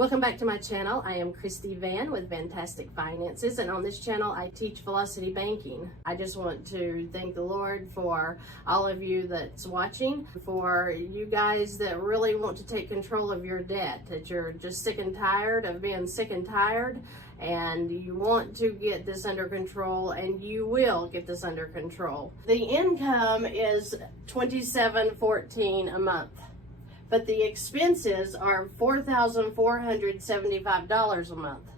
Welcome back to my channel. I am Christy Van with Vantastic Finances, and on this channel I teach Velocity Banking. I just want to thank the Lord for all of you that's watching, for you guys that really want to take control of your debt, that you're just sick and tired of being sick and tired, and you want to get this under control, and you will get this under control. The income is $27.14 a month. But the expenses are $4,475 a month.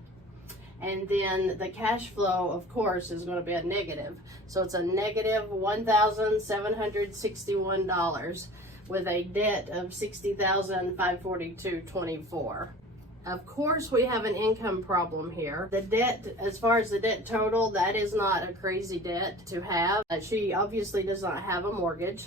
And then the cash flow, of course, is going to be a negative. So it's a negative $1,761 with a debt of $60,542.24. Of course, we have an income problem here. The debt, as far as the debt total, that is not a crazy debt to have. She obviously does not have a mortgage,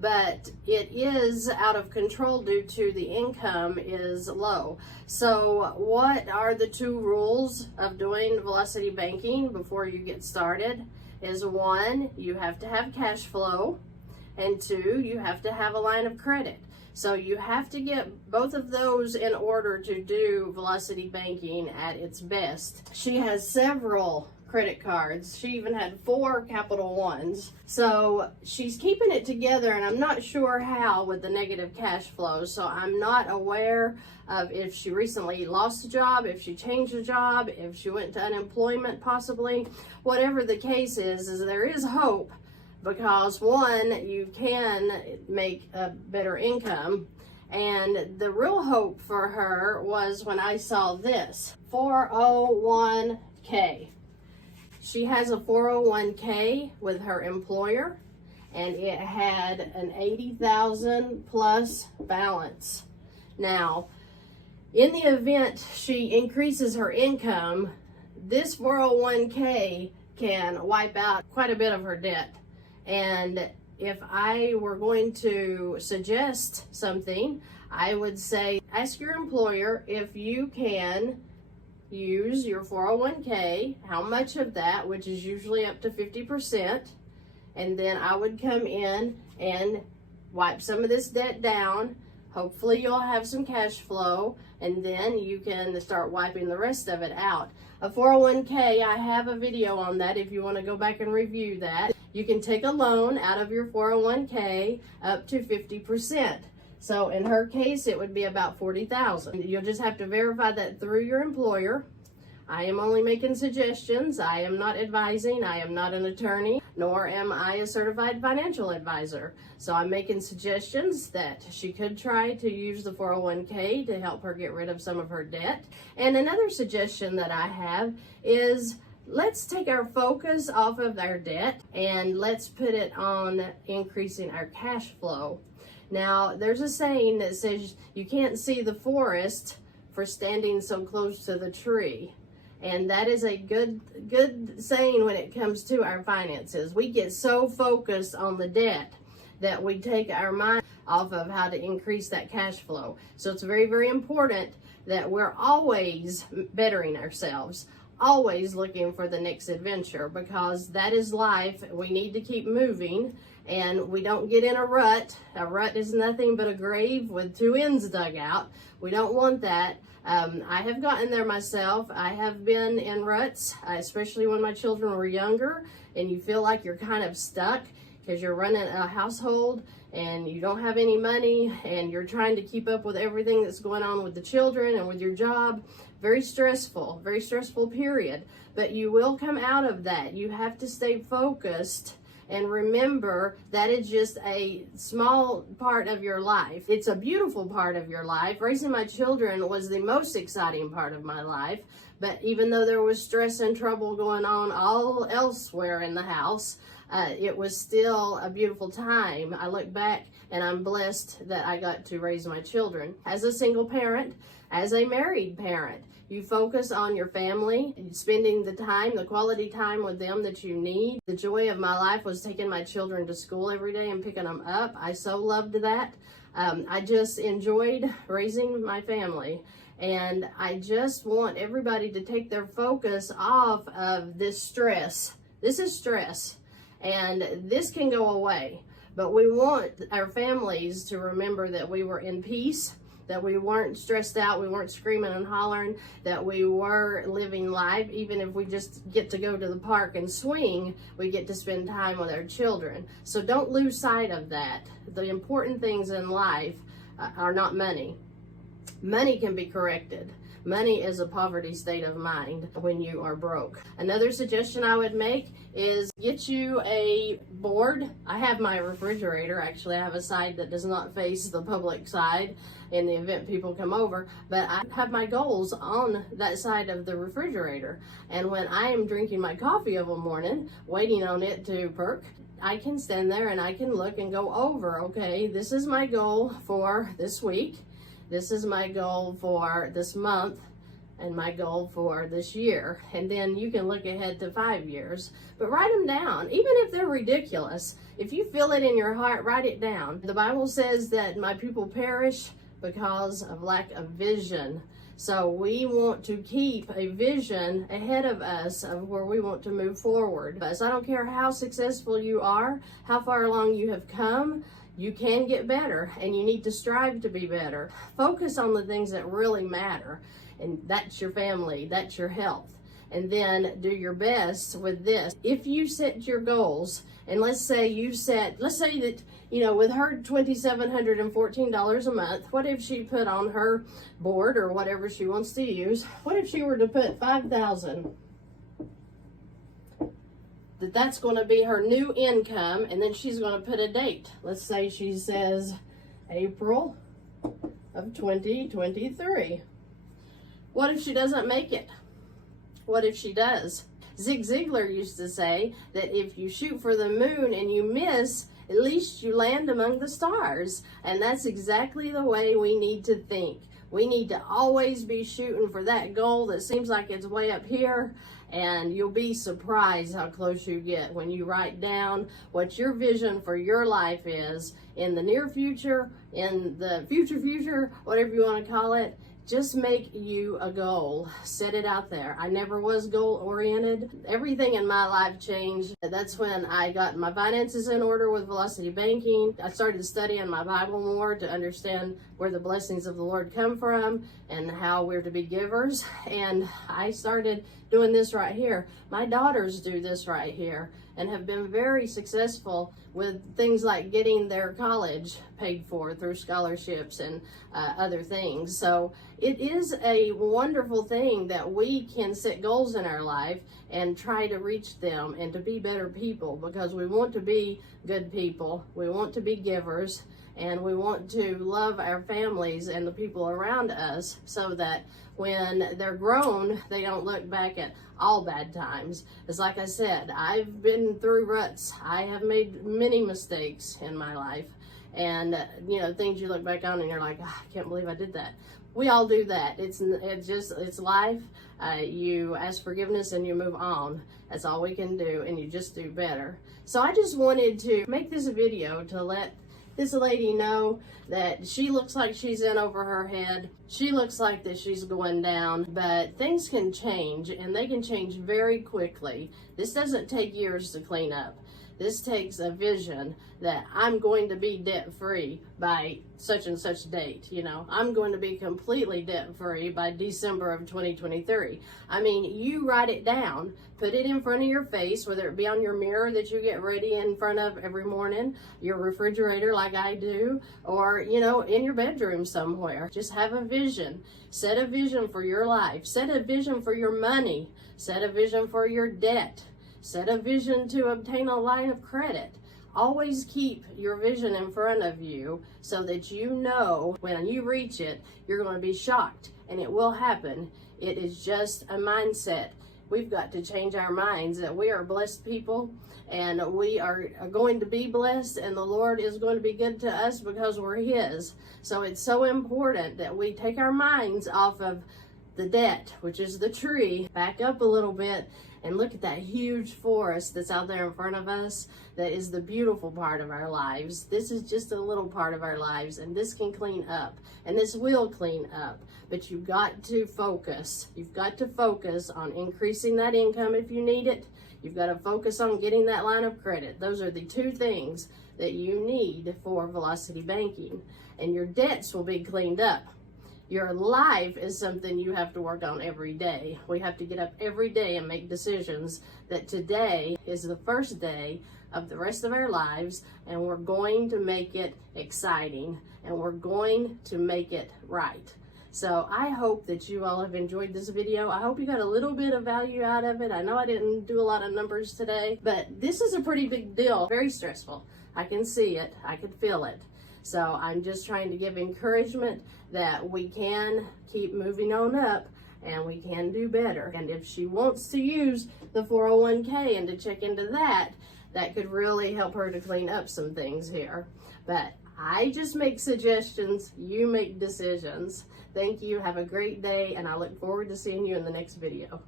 but it is out of control due to the income is low. So what are the two rules of doing Velocity Banking before you get started? Is one, you have to have cash flow, and two, you have to have a line of credit. So you have to get both of those in order to do Velocity Banking at its best. She has several credit cards. She even had 4 Capital Ones. So she's keeping it together, and I'm not sure how with the negative cash flow. So I'm not aware of if she recently lost a job, if she changed a job, if she went to unemployment possibly. Whatever the case is there is hope, because one, you can make a better income. And the real hope for her was when I saw this 401k. She has a 401k with her employer, and it had an $80,000 plus balance. Now, in the event she increases her income, this 401k can wipe out quite a bit of her debt. And if I were going to suggest something, I would say ask your employer if you can use your 401k, how much of that, which is usually up to 50%, and then I would come in and wipe some of this debt down. Hopefully you'll have some cash flow, and then you can start wiping the rest of it out. A 401k, I have a video on that if you want to go back and review that. You can take a loan out of your 401k up to 50%. So in her case, it would be about $40,000. You'll just have to verify that through your employer. I am only making suggestions. I am not advising. I am not an attorney, nor am I a certified financial advisor. So I'm making suggestions that she could try to use the 401k to help her get rid of some of her debt. And another suggestion that I have is, let's take our focus off of our debt and let's put it on increasing our cash flow. Now, there's a saying that says you can't see the forest for standing so close to the tree. And that is a good saying when it comes to our finances. We get so focused on the debt that we take our mind off of how to increase that cash flow. So it's very, very important that we're always bettering ourselves, always looking for the next adventure, because that is life. We need to keep moving, and we don't get in a rut. A rut is nothing but a grave with 2 ends dug out. We don't want that. I have gotten there myself. I have been in ruts, especially when my children were younger, and you feel like you're kind of stuck because you're running a household and you don't have any money, and you're trying to keep up with everything that's going on with the children and with your job. Very stressful period. But you will come out of that. You have to stay focused and remember that is just a small part of your life. It's a beautiful part of your life. Raising my children was the most exciting part of my life. But even though there was stress and trouble going on all elsewhere in the house, it was still a beautiful time. I look back and I'm blessed that I got to raise my children. As a single parent, as a married parent, you focus on your family, spending the time, the quality time with them that you need. The joy of my life was taking my children to school every day and picking them up. I so loved that. I just enjoyed raising my family. And I just want everybody to take their focus off of this stress. This is stress, and this can go away. But we want our families to remember that we were in peace, that we weren't stressed out, we weren't screaming and hollering, that we were living life. Even if we just get to go to the park and swing, we get to spend time with our children. So don't lose sight of that. The important things in life are not money. Money can be corrected. Money is a poverty state of mind when you are broke. Another suggestion I would make is get you a board. I have my refrigerator. Actually, I have a side that does not face the public side in the event people come over, but I have my goals on that side of the refrigerator. And when I am drinking my coffee of a morning, waiting on it to perk, I can stand there and I can look and go over, okay, this is my goal for this week. This is my goal for this month and my goal for this year. And then you can look ahead to 5 years, but write them down. Even if they're ridiculous, if you feel it in your heart, write it down. The Bible says that my people perish because of lack of vision. So we want to keep a vision ahead of us of where we want to move forward. So I don't care how successful you are, how far along you have come, you can get better, and you need to strive to be better. Focus on the things that really matter, and that's your family, that's your health. And then do your best with this. If you set your goals, and let's say that, you know, with her $2,714 a month, what if she put on her board or whatever she wants to use, what if she were to put $5,000? That's going to be her new income, and then she's going to put a date. Let's say she says April of 2023. What if she doesn't make it? What if she does? Zig Ziglar used to say that if you shoot for the moon and you miss, at least you land among the stars. And that's exactly the way we need to think. We need to always be shooting for that goal that seems like it's way up here, and you'll be surprised how close you get when you write down what your vision for your life is in the near future, in the future, whatever you want to call it. Just make you a goal. Set it out there. I never was goal oriented. Everything in my life changed. That's when I got my finances in order with Velocity Banking. I started studying my Bible more to understand where the blessings of the Lord come from and how we're to be givers. And I started doing this right here. My daughters do this right here and have been very successful with things like getting their college paid for through scholarships and other things. So it is a wonderful thing that we can set goals in our life and try to reach them and to be better people, because we want to be good people, we want to be givers, and we want to love our families and the people around us so that when they're grown, they don't look back at all bad times. It's like I said, I've been through ruts. I have made many mistakes in my life. And, you know, things you look back on and you're like, oh, I can't believe I did that. We all do that. It's life. You ask forgiveness and you move on. That's all we can do, and you just do better. So I just wanted to make this video to let this lady know that she looks like she's in over her head. She looks like that she's going down, but things can change, and they can change very quickly. This doesn't take years to clean up. This takes a vision that I'm going to be debt-free by such and such date. You know, I'm going to be completely debt-free by December of 2023. I mean, you write it down, put it in front of your face, whether it be on your mirror that you get ready in front of every morning, your refrigerator like I do, or, you know, in your bedroom somewhere. Just have a vision. Set a vision for your life. Set a vision for your money. Set a vision for your debt. Set a vision to obtain a line of credit. Always keep your vision in front of you so that you know when you reach it, you're going to be shocked, and it will happen. It is just a mindset. We've got to change our minds that we are blessed people, and we are going to be blessed, and the Lord is going to be good to us because we're His. So it's so important that we take our minds off of the debt, which is the tree, back up a little bit and look at that huge forest that's out there in front of us. That is the beautiful part of our lives. This is just a little part of our lives, and this can clean up, and this will clean up. But you've got to focus. You've got to focus on increasing that income if you need it. You've got to focus on getting that line of credit. Those are the two things that you need for Velocity Banking, and your debts will be cleaned up. Your life is something you have to work on every day. We have to get up every day and make decisions that today is the first day of the rest of our lives, and we're going to make it exciting, and we're going to make it right. So I hope that you all have enjoyed this video. I hope you got a little bit of value out of it. I know I didn't do a lot of numbers today, but this is a pretty big deal. Very stressful. I can see it. I can feel it. So I'm just trying to give encouragement that we can keep moving on up and we can do better. And if she wants to use the 401k and to check into that, that could really help her to clean up some things here. But I just make suggestions, you make decisions. Thank you, have a great day, and I look forward to seeing you in the next video.